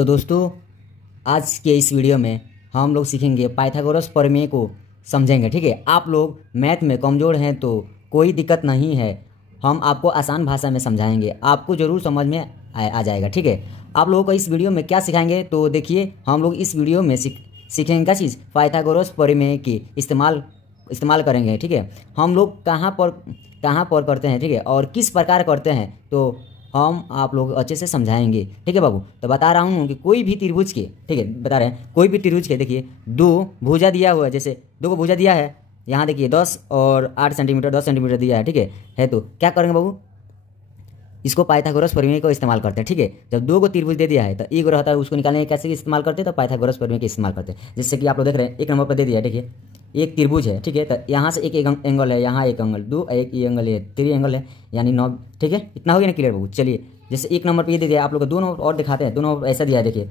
तो दोस्तों, आज के इस वीडियो में हम लोग सीखेंगे पाइथागोरस प्रमेय को समझेंगे। ठीक है, आप लोग मैथ में कमज़ोर हैं तो कोई दिक्कत नहीं है, हम आपको आसान भाषा में समझाएंगे, आपको ज़रूर समझ में आ जाएगा। ठीक है, आप लोगों को इस वीडियो में क्या सिखाएंगे तो देखिए, हम लोग इस वीडियो में सीखेंगे क्या चीज़, पाइथागोरस प्रमेय की इस्तेमाल करेंगे। ठीक है, हम लोग कहाँ पर करते हैं, ठीक है, और किस प्रकार करते हैं तो हम आप लोग अच्छे से समझाएंगे। ठीक है बाबू, तो बता रहा हूँ कि कोई भी त्रिभुज के, ठीक है बता रहे हैं, कोई भी त्रिभुज के देखिए दो भुजा दिया हुआ है, जैसे दो को भुजा दिया है, यहाँ देखिए 10 और 8 सेंटीमीटर 10 सेंटीमीटर दिया है। ठीक है तो क्या करेंगे बाबू, इसको पाइथागोरस प्रमेय को इस्तेमाल करते हैं। ठीक है, जब दो को त्रिभुज दे दिया है तो एक रहता है, उसको निकालने कैसे इस्तेमाल करते हैं तो पाइथागोरस प्रमेय का इस्तेमाल करते हैं। जैसे कि आप लोग देख रहे हैं, एक नंबर पर दे दिया है, देखिए एक त्रिभुज है। ठीक है, तो यहाँ से एक एंगल है, यहाँ एक एंगल, दो एक एंगल है, 3 एंगल है, यानी 9। ठीक है, इतना हो गया ना क्लियर बाबू। चलिए, जैसे एक नंबर पे ये दे दिया, आप लोग को 2 नंबर और दिखाते हैं। 2 नंबर ऐसा दिया है, देखिए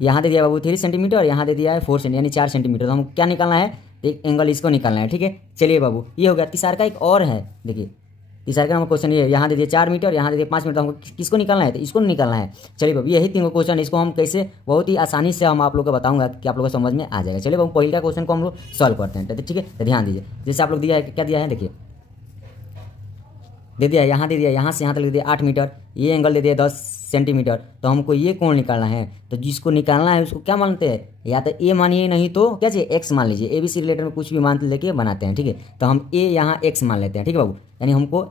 यहाँ दे दिया बाबू 3 सेंटीमीटर, यहाँ दे दिया है 4 सेंटीमीटर यानी 4 सेंटीमीटर। तो हम क्या निकालना है, एक एंगल इसको निकालना है। ठीक है, चलिए बाबू, ये हो गया। तीसरा का एक और है, देखिए तीसरा का नंबर क्वेश्चन ये है, यहाँ दे दिए 4 मीटर, यहाँ दे दिए 5 मीटर। तो हमको किसको निकालना है तो इसको निकालना है। चलिए बाबू, यही 3 क्वेश्चन, इसको हम कैसे बहुत ही आसानी से हम आप लोग को बताऊंगा कि आप लोगों को समझ में आ जाएगा। चलिए बाबू, पहले का क्वेश्चन को हम लोग सॉल्व करते हैं। ठीक है, तो ध्यान दीजिए, जैसे आप लोग दिया है, क्या दिया है, देखिए दे दिया है, यहाँ दे दिया, यहाँ से यहाँ तक दे दिया 8 मीटर, ये एंगल दे दिया 10 सेंटीमीटर। तो हमको ये कोण निकालना है, तो जिसको निकालना है उसको क्या मानते हैं, या तो ए मानिए, नहीं तो क्या चाहिए एक्स मान लीजिए। ए बी सी रिलेटेड में कुछ भी मान लेके बनाते हैं। ठीक है, तो हम ए यहाँ एक्स मान लेते हैं। ठीक है बाबू, यानी हमको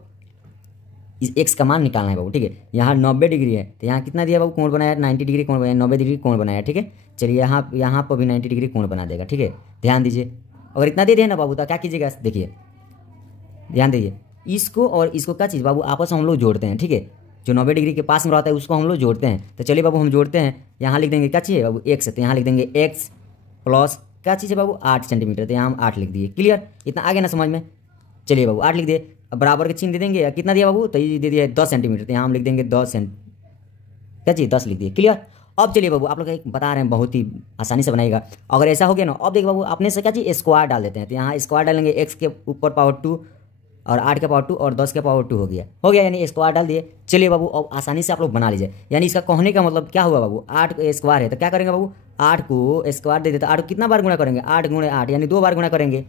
इस एक्स का मान निकालना है बाबू। ठीक है, यहाँ 90 डिग्री है, तो यहाँ कितना दिया बाबू, कोण बनाया 90 डिग्री कोण बनाया, 90 डिग्री कोण बनाया। ठीक है, चलिए यहाँ पर भी 90 डिग्री कोण बना देगा। ठीक है, ध्यान दीजिए, अगर इतना दे दिया ना बाबू तो क्या कीजिएगा, देखिए ध्यान दीजिए, इसको और इसको क्या चीज़ बाबू आपस में हम लोग जोड़ते हैं। ठीक है, जो 90 डिग्री के पास में रहता है उसको हम लोग जोड़ते हैं। तो चलिए बाबू, हम जोड़ते हैं, यहाँ लिख देंगे क्या चाहिए बाबू, एक्स, तो यहाँ लिख देंगे एक्स प्लस क्या चीज़ है बाबू 8 सेंटीमीटर, तो यहाँ हम 8 लिख दिए। क्लियर, इतना आ गया ना समझ में। चलिए बाबू 8 लिख दिए, अब बराबर के चिन्ह दे देंगे, कितना दिया बाबू, तो ये दे दिया 10 सेंटीमीटर, तो यहाँ हम लिख देंगे 10 क्या चाहिए 10 लिख दिए। क्लियर, अब चलिए बाबू, आप लोग एक बता रहे हैं, बहुत ही आसानी से बनाएगा। अगर ऐसा हो गया ना, अब देखिए बाबू, अपने से क्या चाहिए स्क्वायर डाल देते हैं। तो यहाँ स्क्वायर डालेंगे, एक्स के ऊपर पावर 2 और 8 के पावर 2 और 10 के पावर 2 हो गया, यानी स्क्वायर डाल दिए। चलिए बाबू, अब आसानी से आप लोग बना लीजिए। यानी इसका कहने का मतलब क्या हुआ बाबू, 8 स्क्वायर है तो क्या करेंगे बाबू, 8 को स्क्वायर दे देते, 8 को कितना बार गुणा करेंगे, 8 गुणे 8 यानी 2 बार गुणा करेंगे।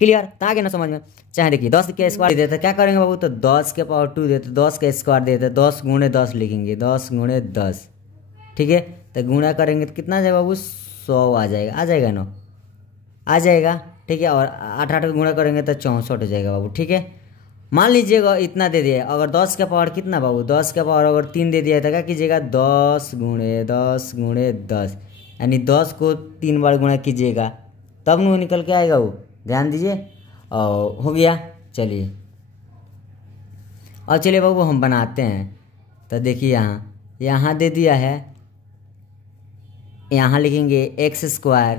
क्लियर, तो आ गया ना समझ में। चाहे देखिए 10 के स्क्वायर दे देते, क्या करेंगे बाबू, तो 10 के पावर 2 देते, 10 के स्क्वायर देते, 10 गुणे 10 लिखेंगे, 10 गुणे 10। ठीक है, तो गुणा करेंगे तो कितना आ जाएगा बाबू, 100 आ जाएगा ना, आ जाएगा। ठीक है, और 8 गुणा करेंगे तो 64 हो जाएगा बाबू। ठीक है, मान लीजिएगा इतना दे दिया, अगर 10 का पावर कितना बाबू, 10 का पावर अगर 3 दे दिया है तो क्या कीजिएगा, 10 गुणे 10 यानी 10 को 3 बार गुणा कीजिएगा, तब न निकल के आएगा वो। ध्यान दीजिए, और हो गया। चलिए, और चलिए बाबू हम बनाते हैं। तो देखिए यहाँ दे दिया है, यहाँ लिखेंगे एक्स स्क्वायर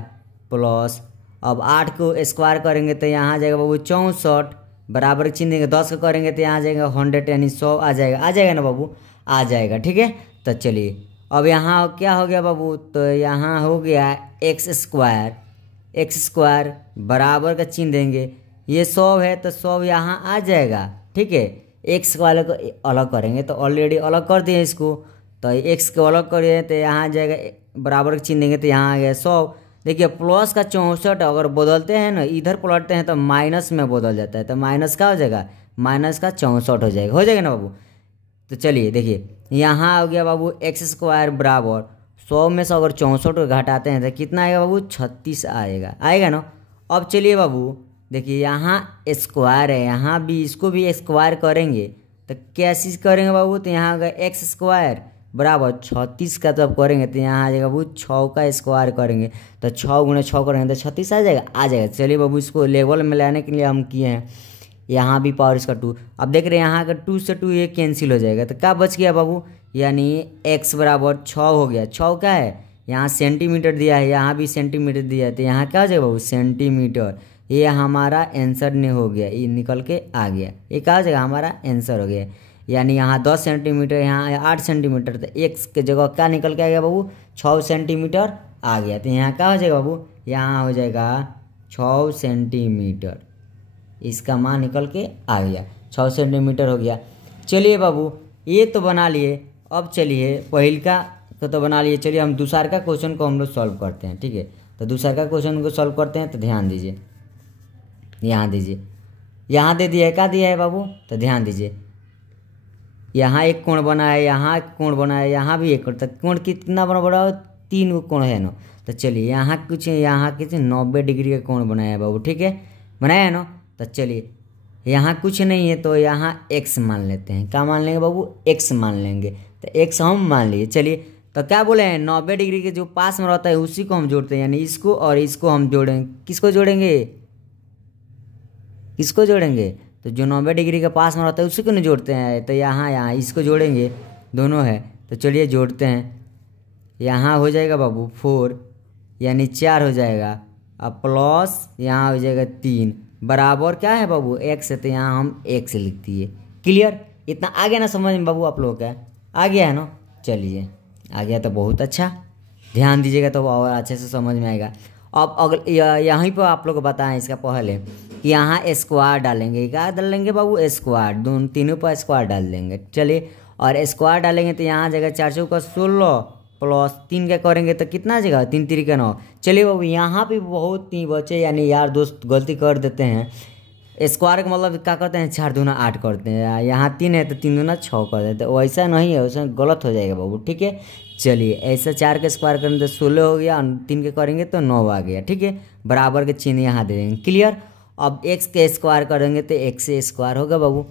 प्लस, अब 8 को स्क्वायर करेंगे तो यहाँ आ जाएगा बाबू 64, बराबर चिन्ह देंगे, 10 को करेंगे तो यहाँ आ जाएगा 100 यानी 100 आ जाएगा ना बाबू, आ जाएगा। ठीक है, तो चलिए अब यहाँ क्या हो गया बाबू, तो यहाँ हो गया एक्स स्क्वायर बराबर का चिन्ह देंगे, ये 100 है तो 100 यहाँ आ जाएगा। ठीक है, एक्स वाले को अलग करेंगे तो ऑलरेडी अलग कर दिए इसको, तो एक्स को अलग करिए तो यहाँ आ जाएगा, बराबर का चिन्ह देंगे तो यहाँ आ गया 100। देखिए प्लस का 64 अगर बदलते हैं ना, इधर पलटते हैं तो माइनस में बदल जाता है, तो माइनस का हो जाएगा, माइनस का 64 हो जाएगा ना बाबू। तो चलिए देखिए, यहाँ हो गया बाबू एक्स स्क्वायर बराबर 100 में से अगर 64 को घटाते हैं तो कितना आएगा बाबू, 36 आएगा ना। अब चलिए बाबू देखिए, यहाँ स्क्वायर है, यहाँ भी इसको भी स्क्वायर करेंगे तो कैसे करेंगे बाबू, तो यहाँ आएगा एक्स स्क्वायर बराबर 36 का जब करेंगे तो यहाँ आ जाएगा बाबू 6 का स्क्वायर करेंगे, तो 6 गुणे 6 करेंगे तो 36 आ जाएगा। चलिए बाबू, इसको लेवल में लाने के लिए हम किए हैं, यहाँ भी पावर इसका 2। अब देख रहे हैं यहाँ का 2 से 2 ये कैंसिल हो जाएगा, तो क्या बच गया बाबू, यानी x बराबर 6 हो गया। 6 क्या है, यहाँ सेंटीमीटर दिया है, यहाँ भी सेंटीमीटर दिया है, तो यहाँ क्या हो जाएगा बाबू, सेंटीमीटर। ये हमारा आंसर नहीं हो गया, ये निकल के आ गया, ये क्या हो जाएगा, हमारा आंसर हो गया। यानी यहाँ 10 सेंटीमीटर, यहाँ 8 सेंटीमीटर, तो x के जगह क्या निकल के आ गया बाबू, 6 सेंटीमीटर आ गया। तो यहाँ क्या हो जाएगा बाबू, यहाँ हो जाएगा 6 सेंटीमीटर, इसका मान निकल के आ गया, 6 सेंटीमीटर हो गया। चलिए बाबू, ये तो बना लिए। अब चलिए पहिल का तो बना लिए। चलिए हम दूसरा का क्वेश्चन को हम लोग सॉल्व करते हैं, ठीक है। तो दूसरा का क्वेश्चन को सॉल्व करते हैं। तो ध्यान दीजिए, यहाँ दीजिए, यहाँ दे दिया है, क्या दिया है बाबू? तो ध्यान दीजिए, यहाँ एक कोण बना है, यहाँ एक कोण बना है, यहाँ भी एक कोण। तो कोण कितना बड़ा हो? 3 कोण है ना। तो चलिए यहाँ कुछ 90 डिग्री का कोण बनाया है बाबू, ठीक है, बनाया है ना। तो चलिए यहाँ कुछ नहीं है तो यहाँ x मान लेते हैं। क्या मान लेंगे बाबू? x मान लेंगे। तो x हम मान लिए। चलिए तो क्या बोले हैं, 90 डिग्री के जो पास में रहता है उसी को हम जोड़ते हैं, यानी इसको और इसको हम जोड़ेंगे। किसको जोड़ेंगे? किसको जोड़ेंगे? तो जो 90 डिग्री के पास में रहता है उसी को नहीं जोड़ते हैं। तो यहाँ इसको जोड़ेंगे, दोनों है। तो चलिए जोड़ते हैं। यहाँ हो जाएगा बाबू 4 यानी 4 हो जाएगा, अब प्लस यहाँ हो जाएगा 3 बराबर क्या है बाबू? x है। तो यहाँ हम x लिख दिए। क्लियर? इतना आ गया ना समझ में बाबू आप लोग का? आ गया है ना? चलिए आ गया तो बहुत अच्छा, ध्यान दीजिएगा तो और अच्छे से समझ में आएगा। अब अगले यहीं पर आप लोग को बताएं इसका पहले कि यहाँ स्क्वायर डालेंगे। क्या डालेंगे बाबू? स्क्वायर, दोनों तीनों पर स्क्वायर डाल देंगे। चलिए और स्क्वायर डालेंगे तो यहाँ जगह 4 चौका 16 प्लस 3 का करेंगे तो कितना जगह? 3 3 का 9। चलिए बाबू यहाँ पे बहुत ही बच्चे यानी यार दोस्त गलती कर देते हैं। स्क्वायर का मतलब क्या करते हैं? 4 दूना 8 करते हैं। यहाँ 3 है तो 3 दूना 6 कर देते हैं। वैसा नहीं है, वैसा गलत हो जाएगा बाबू, ठीक है। चलिए ऐसा 4 का स्क्वायर करेंगे तो 16 हो गया, 3 के करेंगे तो 9 आ गया, ठीक है। बराबर के चिन्ह यहाँ दे देंगे। क्लियर? अब x के स्क्वायर करेंगे तो x स्क्वायर होगा बाबू,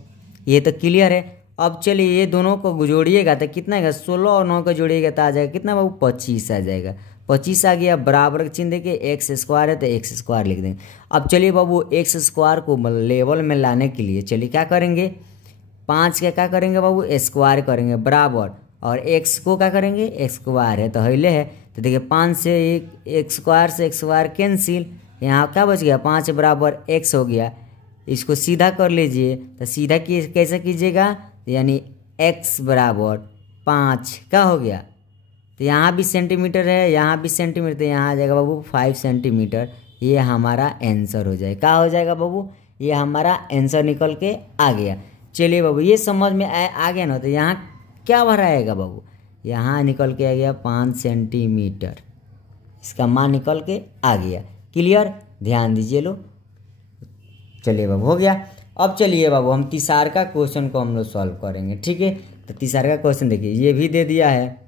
ये तो क्लियर है। अब चलिए ये दोनों को जोड़िएगा तो कितना आएगा? 16 और 9 को जोड़िएगा तो आ जाएगा कितना बाबू? 25 आ जाएगा। 25 आ गया, बराबर का चिन्ह देखिए, एक्स स्क्वायर है तो एक्स स्क्वायर लिख देंगे। अब चलिए बाबू एक्स स्क्वायर को लेवल में लाने के लिए चलिए क्या करेंगे? 5 का क्या करेंगे बाबू? स्क्वायर करेंगे बराबर, और एक्स को क्या करेंगे? एक्स स्क्वायर है तो हिले है। तो देखिए 5 से एक स्क्वायर से एक स्क्वायर कैंसिल, यहाँ क्या बच गया? 5 बराबर एक्स हो गया। इसको सीधा कर लीजिए। तो सीधा कैसे कीजिएगा? यानी x बराबर 5 क्या हो गया? तो यहाँ भी सेंटीमीटर है, यहाँ भी सेंटीमीटर, तो यहाँ आ जाएगा बाबू 5 सेंटीमीटर। ये हमारा आंसर हो जाएगा। क्या हो जाएगा बाबू? ये हमारा आंसर निकल के आ गया। चलिए बाबू ये समझ में आ गया ना। तो यहाँ क्या भरा आएगा बाबू? यहाँ निकल के आ गया 5 सेंटीमीटर, इसका मान निकल के आ गया। क्लियर? ध्यान दीजिए लो। चलिए बाबू हो गया। अब चलिए बाबू हम तीसरा का क्वेश्चन को हम लोग सॉल्व करेंगे, ठीक है। तो तीसरा का क्वेश्चन देखिए, ये भी दे दिया है,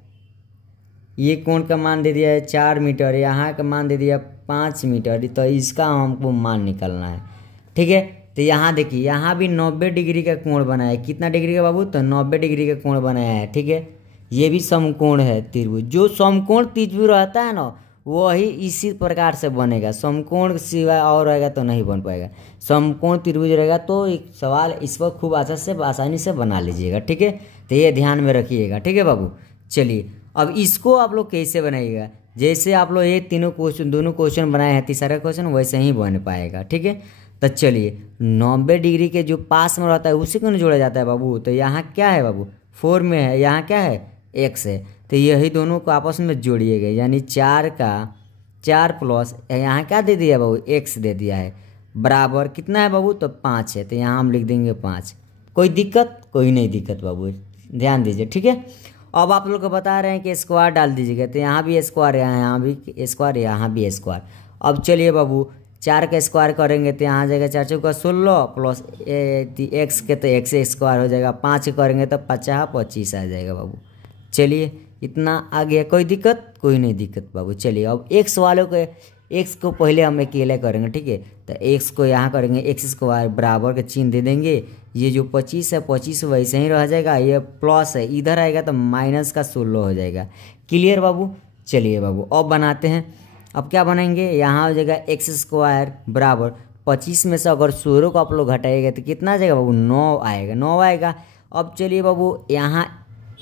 ये कोण का मान दे दिया है 4 मीटर, यहाँ का मान दे दिया 5 मीटर। तो इसका हमको मान निकालना है, ठीक है। तो यहाँ देखिए, यहाँ भी 90 डिग्री का कोण बनाया है। कितना डिग्री का बाबू? तो 90 डिग्री का कोण बनाया है, ठीक है। ये भी समकोण है त्रिभुज। जो समकोण त्रिभुज रहता है ना वही इसी प्रकार से बनेगा। समकोण सिवाय और रहेगा तो नहीं बन पाएगा। समकोण त्रिभुज रहेगा तो एक सवाल इस पर खूब आसानी से बना लीजिएगा, ठीक है। तो ये ध्यान में रखिएगा, ठीक है बाबू। चलिए अब इसको आप लोग कैसे बनाइएगा? जैसे आप लोग ये दोनों क्वेश्चन बनाए हैं, तीसरा क्वेश्चन वैसे ही बन पाएगा, ठीक है। तो चलिए 90 डिग्री के जो पास में रहता है उसी को नहीं जोड़ा जाता है बाबू। तो यहाँ क्या है बाबू? 4 में है, यहाँ क्या है? x है। तो यही दोनों को आपस में जोड़िएगा, यानी 4 का 4 प्लस यहाँ क्या दे दिया बाबू? x दे दिया है, बराबर कितना है बाबू? तो 5 है। तो यहाँ हम लिख देंगे 5। कोई दिक्कत? कोई नहीं दिक्कत बाबू, ध्यान दीजिए, ठीक है। अब आप लोग को बता रहे हैं कि स्क्वायर डाल दीजिएगा। तो यहाँ भी स्क्वायर है, यहाँ भी स्क्वायर, यहाँ भी स्क्वायर। अब चलिए बाबू 4 का स्क्वायर करेंगे तो यहाँ आ जाएगा 4 चौका 16 प्लस x के तो x स्क्वायर हो जाएगा। 5 करेंगे तो 50 25 आ जाएगा बाबू। चलिए इतना आ गया, कोई दिक्कत? कोई नहीं दिक्कत बाबू। चलिए अब x वालों के x को पहले हम अकेले करेंगे, ठीक है। तो x को यहाँ करेंगे x स्क्वायर, बराबर का चिन्ह दे देंगे। ये जो 25 है 25 वैसे ही रह जाएगा, ये प्लस है इधर आएगा तो माइनस का 16 हो जाएगा। क्लियर बाबू? चलिए बाबू अब बनाते हैं। अब क्या बनाएंगे? यहाँ हो जाएगा x स्क्वायर बराबर 25 में से अगर 16 को आप लोग घटाएगा तो कितना आ जाएगा बाबू? 9 आएगा, 9 आएगा। अब चलिए बाबू यहाँ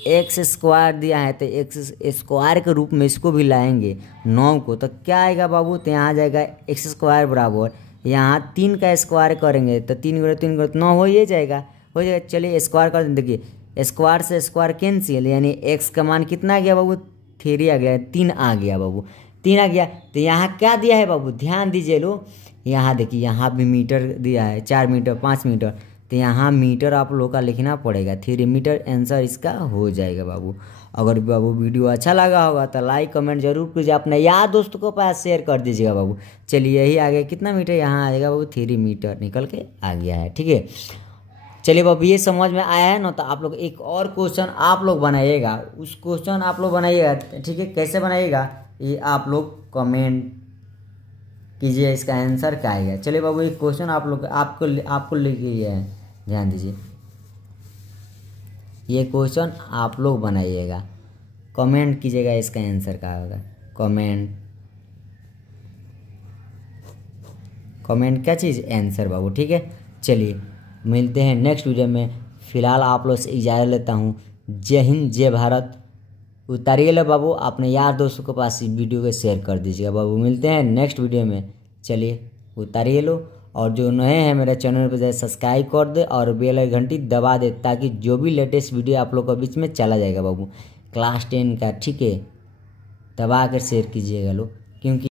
x स्क्वायर दिया है तो x स्क्वायर के रूप में इसको भी लाएंगे 9 को, तो क्या आएगा बाबू? तो यहाँ आ जाएगा x स्क्वायर बराबर, यहाँ 3 का स्क्वायर करेंगे तो 3 गुणे 3 गुणे 9 हो ही जाएगा, हो जाएगा। चलिए स्क्वायर कर दें। देखिए स्क्वायर से स्क्वायर कैंसिल, यानी x का मान कितना आ गया बाबू? 3 आ गया, 3 आ गया बाबू, 3 आ गया। तो यहाँ क्या दिया है बाबू? ध्यान दीजिए लो, यहाँ देखिए, यहाँ भी मीटर दिया है, 4 मीटर 5 मीटर। तो यहाँ मीटर आप लोग का लिखना पड़ेगा, 3 मीटर आंसर इसका हो जाएगा बाबू। अगर बाबू वीडियो अच्छा लगा होगा तो लाइक कमेंट जरूर कीजिए, अपने यार दोस्तों को पास शेयर कर दीजिएगा बाबू। चलिए यही आ गया, कितना मीटर यहाँ आएगा बाबू, 3 मीटर निकल के आ गया है। ठीक है, चलिए बाबू ये समझ में आया है ना। तो आप लोग एक और क्वेश्चन आप लोग बनाइएगा, उस क्वेश्चन आप लोग बनाइएगा। ठीक है, कैसे बनाइएगा ये आप लोग कमेंट कीजिए, इसका आंसर क्या आएगा। चलिए बाबू एक क्वेश्चन आप लोग आपको लेके ये है, ध्यान दीजिए। ये क्वेश्चन आप लोग बनाइएगा, कमेंट कीजिएगा, इसका आंसर क्या होगा। कमेंट क्या चीज़, आंसर बाबू। ठीक है, चलिए मिलते हैं नेक्स्ट वीडियो में। फिलहाल आप लोग से इजाज़त लेता हूँ। जय हिंद, जय भारत। उतारिए लो बाबू, अपने यार दोस्तों के पास इस वीडियो को शेयर कर दीजिएगा बाबू। मिलते हैं नेक्स्ट वीडियो में। चलिए उतारिए लो, और जो नए हैं मेरे चैनल पर जाए सब्सक्राइब कर दे और बेल आइकन घंटी दबा दे, ताकि जो भी लेटेस्ट वीडियो आप लोग के बीच में चला जाएगा बाबू क्लास 10 का। ठीक है, दबा कर शेयर कीजिएगा लो, क्योंकि